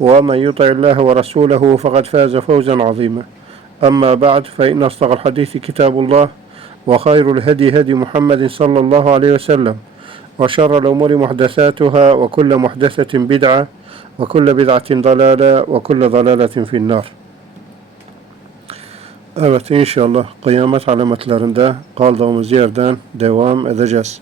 ومن يطع الله ورسوله فقد فاز فوزا عظيما أما بعد فإن أصدق الحديث كتاب الله وخير الهدي هدي محمد صلى الله عليه وسلم وشر الأمور محدثاتها وكل محدثة بدعة وكل بدعة ضلالة وكل ضلالة في النار Evet inşallah kıyamet alametlerinde kaldığımız yerden devam edeceğiz.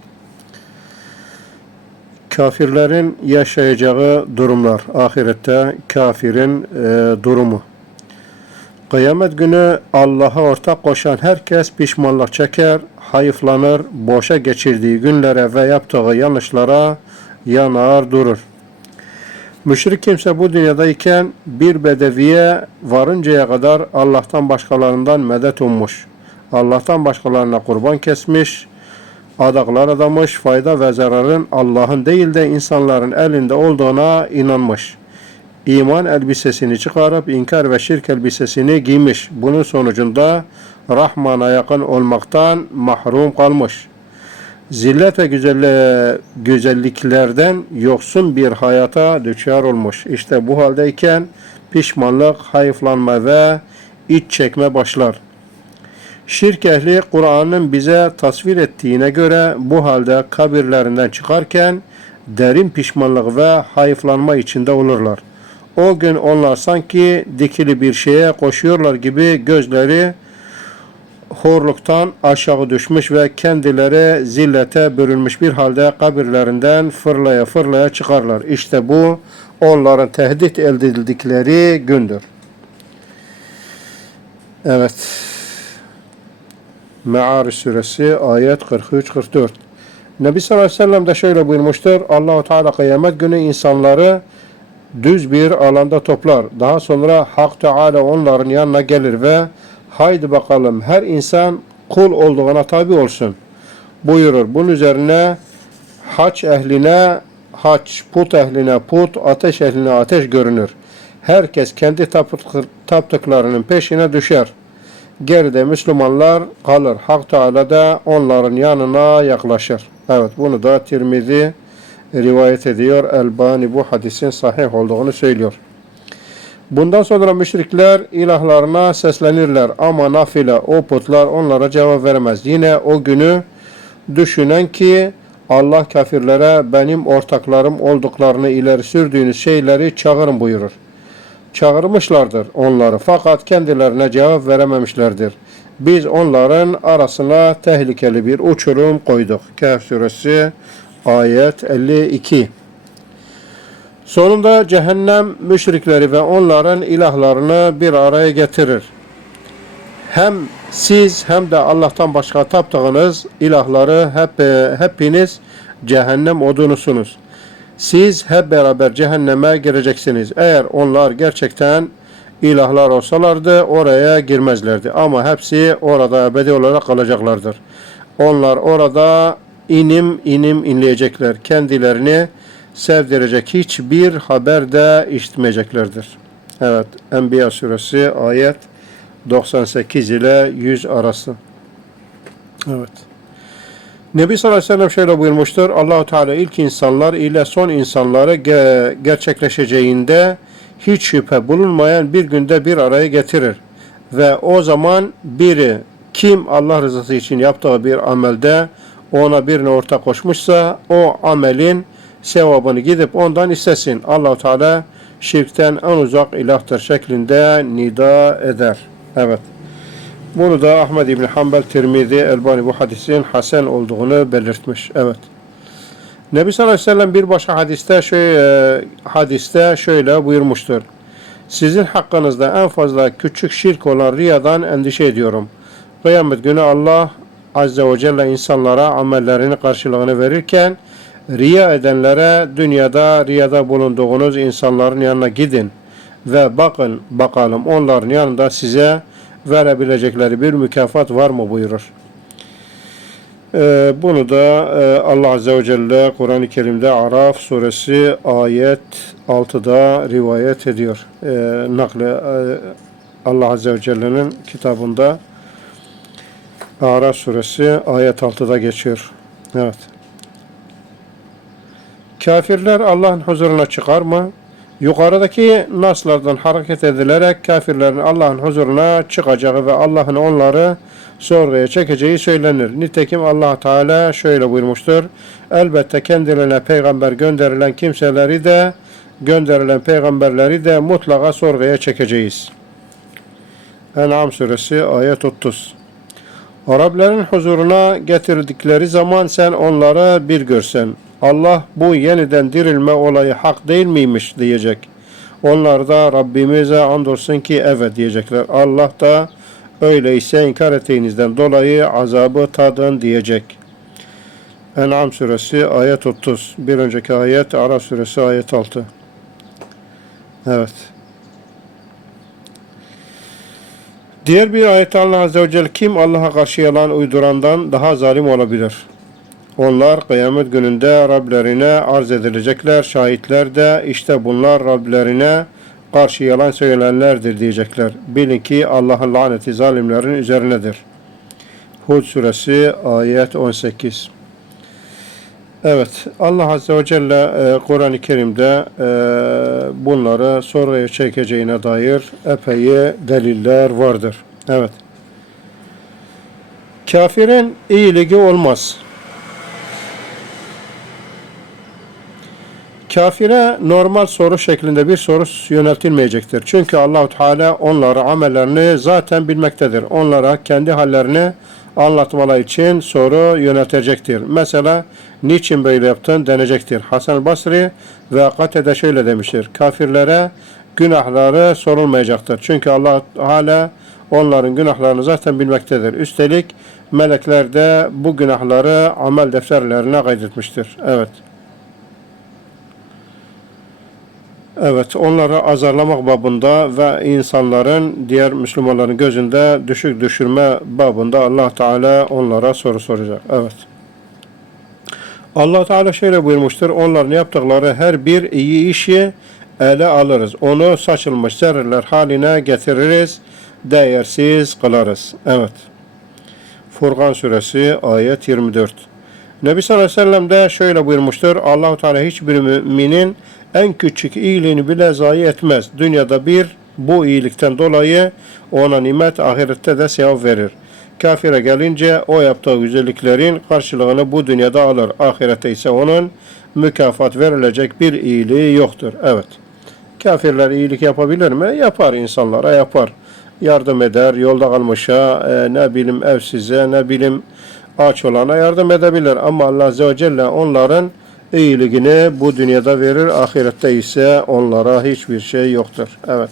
Kafirlerin yaşayacağı durumlar, ahirette kafirin e, durumu. Kıyamet günü Allah'a ortak koşan herkes pişmanlık çeker, hayıflanır, boşa geçirdiği günlere ve yaptığı yanlışlara yanar durur. Müşrik kimse bu dünyadayken bir bedeviye varıncaya kadar Allah'tan başkalarından medet ummuş. Allah'tan başkalarına kurban kesmiş, adaklar adamış, fayda ve zararın Allah'ın değil de insanların elinde olduğuna inanmış. İman elbisesini çıkarıp inkar ve şirk elbisesini giymiş. Bunun sonucunda Rahman'a yakın olmaktan mahrum kalmış. Zillet ve güzelle, güzelliklerden yoksun bir hayata düşer olmuş. İşte bu haldeyken pişmanlık, hayıflanma ve iç çekme başlar. Şirk ehli Kur'an'ın bize tasvir ettiğine göre bu halde kabirlerinden çıkarken derin pişmanlık ve hayıflanma içinde olurlar. O gün onlar sanki dikili bir şeye koşuyorlar gibi gözleri horluktan aşağı düşmüş ve kendileri zillete bürünmüş bir halde kabirlerinden fırlaya fırlaya çıkarlar. İşte bu onların tehdit edildikleri gündür. Evet. Me'ariş suresi ayet 43-44. Nebi sallallahu aleyhi ve sellem de şöyle buyurmuştur. Allahu Teala kıyamet günü insanları düz bir alanda toplar. Daha sonra Hak Teala onların yanına gelir ve haydi bakalım her insan kul olduğuna tabi olsun buyurur. Bunun üzerine haç ehline haç, put ehline put, ateş ehline ateş görünür. Herkes kendi taptıklarının peşine düşer. Geride Müslümanlar kalır. Hak Teala da onların yanına yaklaşır. Evet bunu da Tirmizi rivayet ediyor. Elbani bu hadisin sahih olduğunu söylüyor. Bundan sonra müşrikler ilahlarına seslenirler ama nafile o putlar onlara cevap veremez. Yine o günü düşünen ki Allah kafirlere benim ortaklarım olduklarını ileri sürdüğünüz şeyleri çağırın buyurur. Çağırmışlardır onları fakat kendilerine cevap verememişlerdir. Biz onların arasına tehlikeli bir uçurum koyduk. Kehf suresi ayet 52. Sonunda cehennem müşrikleri ve onların ilahlarını bir araya getirir. Hem siz hem de Allah'tan başka taptığınız ilahları hep hepiniz cehennem odunusunuz. Siz hep beraber cehenneme gireceksiniz. Eğer onlar gerçekten ilahlar olsalardı oraya girmezlerdi. Ama hepsi orada ebedi olarak kalacaklardır. Onlar orada inim inim inleyecekler. Kendilerini sevdirecek hiçbir haber de işitmeyeceklerdir. Evet, Enbiya suresi ayet 98 ile 100 arası. Evet. Nebi sallallahu aleyhi ve sellem şöyle buyurmuştur. Allahu Teala ilk insanlar ile son insanları ge gerçekleşeceğinde hiç şüphe bulunmayan bir günde bir araya getirir. Ve o zaman biri kim Allah rızası için yaptığı bir amelde ona birine ortak koşmuşsa o amelin sevabını gidip ondan istesin. Allahu Teala şirkten en uzak ilahtır şeklinde nida eder. Evet. Bunu da Ahmed İbni Hanbel, Tirmizi, Elbani bu hadisin hasen olduğunu belirtmiş. Evet. Nebi sallallahu aleyhi ve sellem bir başka hadiste şöyle, hadiste şöyle buyurmuştur. Sizin hakkınızda en fazla küçük şirk olan riyadan endişe ediyorum. Kıyamet günü Allah Azze ve Celle insanlara amellerini karşılığını verirken riya edenlere dünyada riyada bulunduğunuz insanların yanına gidin ve bakın bakalım onların yanında size verebilecekleri bir mükafat var mı buyurur. Ee, bunu da e, Allah Azze ve Celle Kur'an-ı Kerim'de Araf suresi ayet 6'da rivayet ediyor. Ee, nakle e, Allah Azze ve Celle'nin kitabında Araf suresi ayet 6'da geçiyor. Evet. Kafirler Allah'ın huzuruna çıkar mı? Yukarıdaki naslardan hareket edilerek kafirlerin Allah'ın huzuruna çıkacağı ve Allah'ın onları sorguya çekeceği söylenir. Nitekim Allah Teala şöyle buyurmuştur. Elbette kendilerine peygamber gönderilen kimseleri de gönderilen peygamberleri de mutlaka sorguya çekeceğiz. En'am suresi ayet 30. Arapların huzuruna getirdikleri zaman sen onları bir görsen. Allah bu yeniden dirilme olayı hak değil miymiş diyecek. Onlar da Rabbimize andolsun ki evet diyecekler. Allah da öyleyse inkar ettiğinizden dolayı azabı tadın diyecek. En'am suresi ayet 30. Bir önceki ayet Araf suresi ayet 6. Evet. Diğer bir ayet Allah Azze ve Celle kim Allah'a karşı yalan uydurandan daha zalim olabilir? Onlar kıyamet gününde Rablerine arz edilecekler. Şahitler de işte bunlar Rablerine karşı yalan söyleyenlerdir diyecekler. Bilin ki Allah'ın laneti zalimlerin üzerinedir. Hud suresi ayet 18 Evet, Allah Azze ve Celle e, Kur'an-ı Kerim'de e, bunları sorguya çekeceğine dair epey deliller vardır. Evet. Kafirin iyiliği olmaz. Kafire normal soru şeklinde bir soru yöneltilmeyecektir. Çünkü Allahu Teala onlara amellerini zaten bilmektedir. Onlara kendi hallerini anlatmaları için soru yöneltecektir. Mesela niçin böyle yaptın denecektir. Hasan Basri ve Katede şöyle demiştir. Kafirlere günahları sorulmayacaktır. Çünkü Allah hala onların günahlarını zaten bilmektedir. Üstelik melekler de bu günahları amel defterlerine kaydetmiştir. Evet. Evet, onları azarlamak babında ve insanların, diğer Müslümanların gözünde düşük düşürme babında Allah Teala onlara soru soracak. Evet. Allah Teala şöyle buyurmuştur. Onların yaptıkları her bir iyi işi ele alırız. Onu saçılmış zerreler haline getiririz. Değersiz kılarız. Evet. Furkan suresi ayet 24. Nebi sallallahu aleyhi ve sellem de şöyle buyurmuştur. Allahu Teala hiçbir müminin en küçük iyiliğini bile zayi etmez. Dünyada bir bu iyilikten dolayı ona nimet ahirette de sevap verir. Kafire gelince o yaptığı güzelliklerin karşılığını bu dünyada alır. Ahirette ise onun mükafat verilecek bir iyiliği yoktur. Evet. Kafirler iyilik yapabilir mi? Yapar insanlara yapar. Yardım eder, yolda kalmışa, e, ne bileyim evsize, ne bileyim aç olana yardım edebilir. Ama Allah Azze ve Celle onların iyiliğini bu dünyada verir, ahirette ise onlara hiçbir şey yoktur. Evet.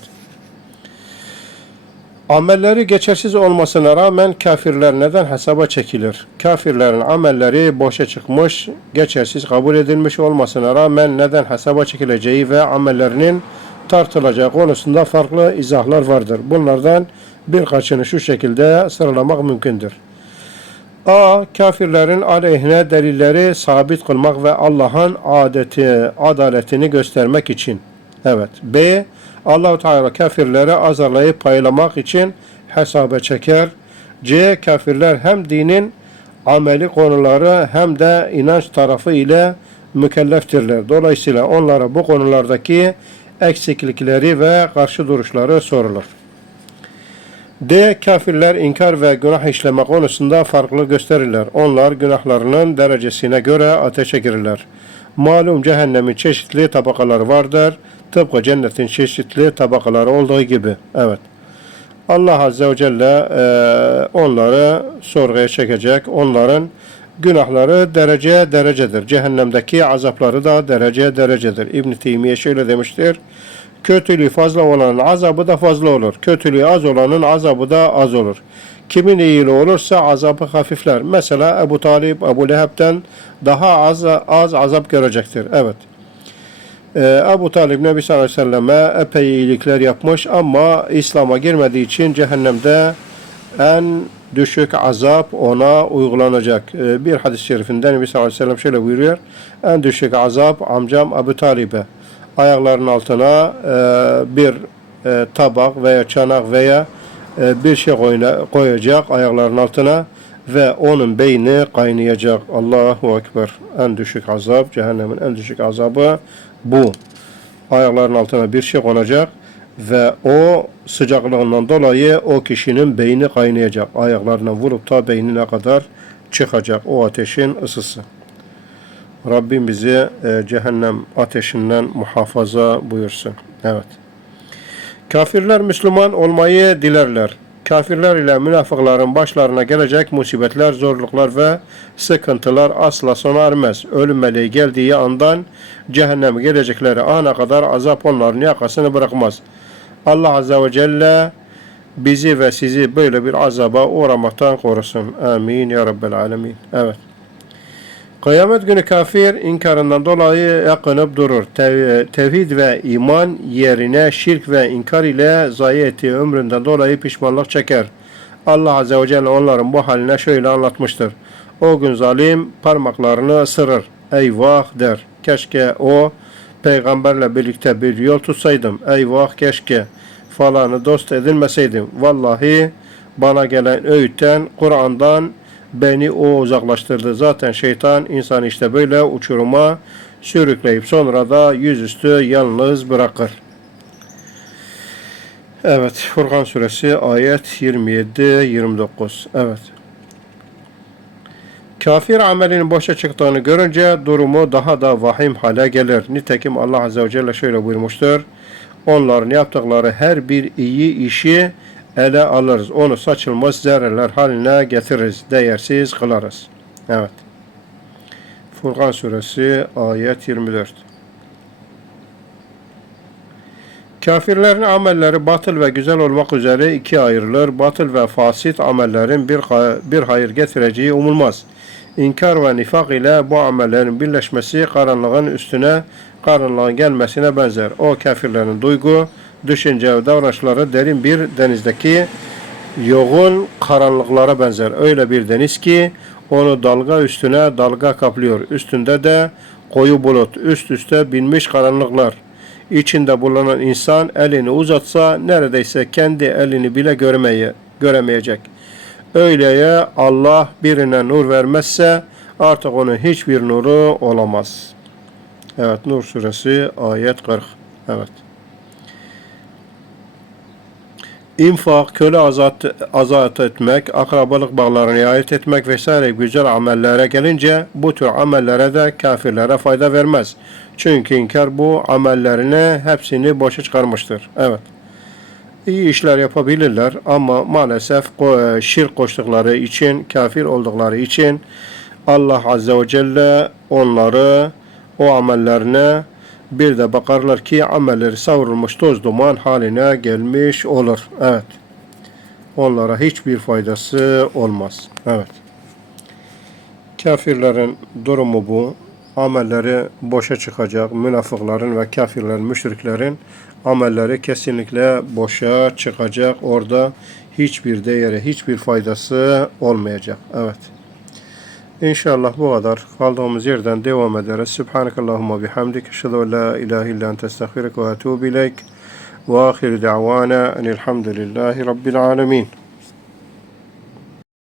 Amelleri geçersiz olmasına rağmen kafirler neden hesaba çekilir? Kafirlerin amelleri boşa çıkmış, geçersiz kabul edilmiş olmasına rağmen neden hesaba çekileceği ve amellerinin tartılacağı konusunda farklı izahlar vardır. Bunlardan birkaçını şu şekilde sıralamak mümkündür. A. Kafirlerin aleyhine delilleri sabit kılmak ve Allah'ın adeti, adaletini göstermek için. Evet. B. Allahu Teala kafirleri azarlayıp paylamak için hesaba çeker. C. Kafirler hem dinin ameli konuları hem de inanç tarafı ile mükelleftirler. Dolayısıyla onlara bu konulardaki eksiklikleri ve karşı duruşları sorulur. D. Kafirler inkar ve günah işleme konusunda farklı gösterirler. Onlar günahlarının derecesine göre ateşe girirler. Malum cehennemin çeşitli tabakaları vardır. Tıpkı cennetin çeşitli tabakaları olduğu gibi. Evet. Allah Azze ve Celle e, onları sorguya çekecek. Onların günahları derece derecedir. Cehennemdeki azapları da derece derecedir. İbn Teymiye şöyle demiştir. Kötülüğü fazla olanın azabı da fazla olur. Kötülüğü az olanın azabı da az olur. Kimin iyiliği olursa azabı hafifler. Mesela Ebu Talib, Ebu Leheb'den daha az az azap görecektir. Evet. Ee, Ebu Talib Nebi sallallahu aleyhi ve epey iyilikler yapmış ama İslam'a girmediği için cehennemde en düşük azap ona uygulanacak. Ee, bir hadis-i şerifinde Nebi sallallahu aleyhi ve sellem şöyle buyuruyor. En düşük azap amcam Ebu Talib'e. Ayaklarının altına e, bir e, tabak veya çanak veya e, bir şey koyuna, koyacak ayaklarının altına ve onun beyni kaynayacak. Allahu Ekber. En düşük azap, cehennemin en düşük azabı bu. Ayaklarının altına bir şey konacak ve o sıcaklığından dolayı o kişinin beyni kaynayacak. Ayaklarına vurup da beynine kadar çıkacak o ateşin ısısı. Rabbim bizi e, cehennem ateşinden muhafaza buyursun. Evet. Kafirler Müslüman olmayı dilerler. Kafirler ile münafıkların başlarına gelecek musibetler, zorluklar ve sıkıntılar asla sona ermez. Ölüm meleği geldiği andan cehenneme gelecekleri ana kadar azap onların yakasını bırakmaz. Allah Azze ve Celle bizi ve sizi böyle bir azaba uğramaktan korusun. Amin ya Rabbel Alemin. Evet. Kıyamet günü kafir inkarından dolayı yakınıp durur. Tev- tevhid ve iman yerine şirk ve inkar ile zayi ettiği ömründen dolayı pişmanlık çeker. Allah Azze ve Celle onların bu haline şöyle anlatmıştır. O gün zalim parmaklarını ısırır. Eyvah der. Keşke o peygamberle birlikte bir yol tutsaydım. Eyvah keşke falanı dost edinmeseydim. Vallahi bana gelen öğütten, Kur'an'dan beni o uzaklaştırdı. Zaten şeytan insan işte böyle uçuruma sürükleyip sonra da yüzüstü yalnız bırakır. Evet, Furkan suresi ayet 27-29. Evet. Kafir amelinin boşa çıktığını görünce durumu daha da vahim hale gelir. Nitekim Allah Azze ve Celle şöyle buyurmuştur. Onların yaptıkları her bir iyi işi ele alırız. Onu saçılmaz zerreler haline getiririz. Değersiz kılarız. Evet. Furkan suresi ayet 24. Kafirlerin amelleri batıl ve güzel olmak üzere ikiye ayrılır. Batıl ve fasit amellerin bir, bir hayır getireceği umulmaz. İnkar ve nifak ile bu amellerin birleşmesi karanlığın üstüne karanlığın gelmesine benzer. O kafirlerin duygu, düşünce ve davranışları derin bir denizdeki yoğun karanlıklara benzer. Öyle bir deniz ki onu dalga üstüne dalga kaplıyor. Üstünde de koyu bulut, üst üste binmiş karanlıklar. İçinde bulunan insan elini uzatsa neredeyse kendi elini bile görmeye, göremeyecek. Öyleye Allah birine nur vermezse artık onun hiçbir nuru olamaz. Evet Nur suresi ayet 40. Evet. İnfak, köle azat, azat etmek, akrabalık bağlarına riayet etmek vesaire güzel amellere gelince bu tür amellere de kafirlere fayda vermez. Çünkü inkar bu amellerini hepsini boşa çıkarmıştır. Evet. İyi işler yapabilirler ama maalesef şirk koştukları için, kafir oldukları için Allah Azze ve Celle onları o amellerine bir de bakarlar ki amelleri savrulmuş toz duman haline gelmiş olur. Evet. Onlara hiçbir faydası olmaz. Evet. Kafirlerin durumu bu. Amelleri boşa çıkacak. Münafıkların ve kafirlerin, müşriklerin amelleri kesinlikle boşa çıkacak. Orada hiçbir değeri, hiçbir faydası olmayacak. Evet. İnşallah bu kadar. Kaldığımız yerden devam ederiz. Subhanakallahumma bihamdik. Eşhedü la ilahe illa ente estağfiruke ve etûbü ileyk. Ve ahiru da'vana enilhamdülillahi rabbil alemin.